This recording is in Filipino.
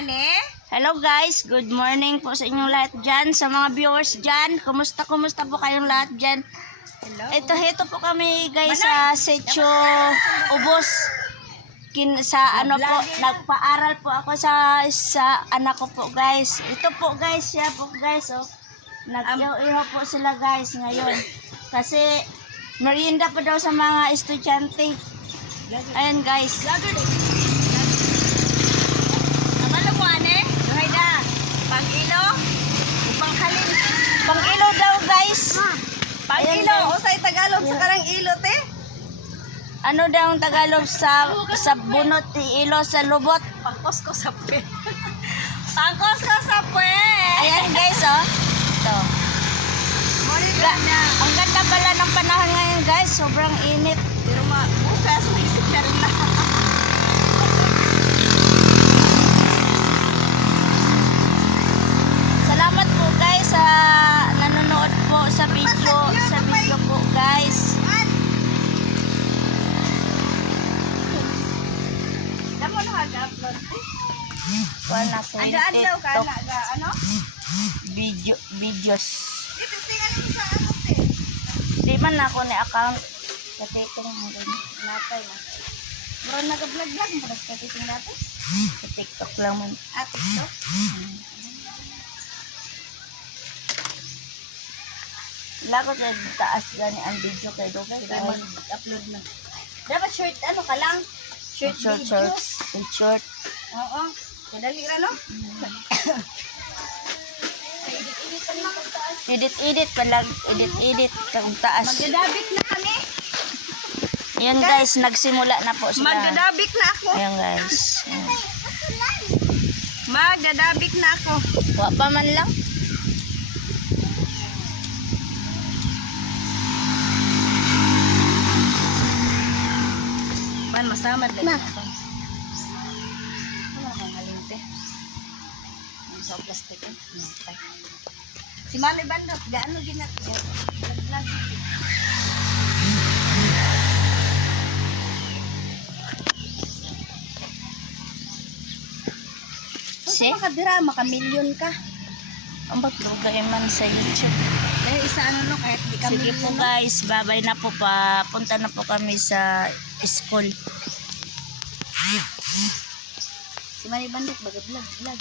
ane? Hello guys, good morning po sa inyong lahat dyan, sa mga viewers dyan. Kumusta po kayong lahat dyan? Hello. Ito po kami guys sa Setio Ubos. Sa ano po, nagpaaral po ako sa anak ko po guys. Ito po guys, siya po guys. Oh. Nag-iho po sila guys ngayon. Kasi merienda pa daw sa mga estudyante. Ayan guys. Amalo mo ane? Duhay da. Pang-ilo? Pang-halin? Pang-ilo daw guys. Pang-ilo? O sa Tagalog sa karang ilo te? Ano daw ang Tagalog sa bunot ni ilo sa lubot? Pangkos ko sa puwet. Pangkos ko sa puwet! Ayan guys oh. Ito. Ang ganda pala ng panahon ngayon guys. Sobrang init. Pero bukas may sikar na. Salamat po guys sa nanonood po sa video po guys. Damo na hag-upload te? Wala po yung Ada-adaw ka TikTok na ano? videos. Ito tingan mo sa ano te? Di man ako ni account. Katiting mo rin. Natay na. Mura nag-vlog-vlog mo sa titing natin? Sa TikTok lang man. TikTok? Wala ko sa taas gani ang video kay Dugay. Kaya mag-upload na. Dapat short ano ka lang? Short videos. Short. Oo. Madali ra no? Edit pa lang. Edit kung taas. Magdadabik na kami. Ayan guys, nagsimula na po sila. Magdadabik na ako. Ayan guys. Ayan. Magdadabik na ako. Wa pa man lang. Man, masamad lang ito. Wala kang alinte. Ang sa plastic eh. Si Mami Bandot, gaano ginat? Vlog. Si? Makadira, makamilyon ka. Ang ba't Dugay man sa YouTube? Dahil isa ano no, kahit di kami Sige po guys, babay na po pa. Punta na po kami sa school. Si Mami Bandot, baga vlog.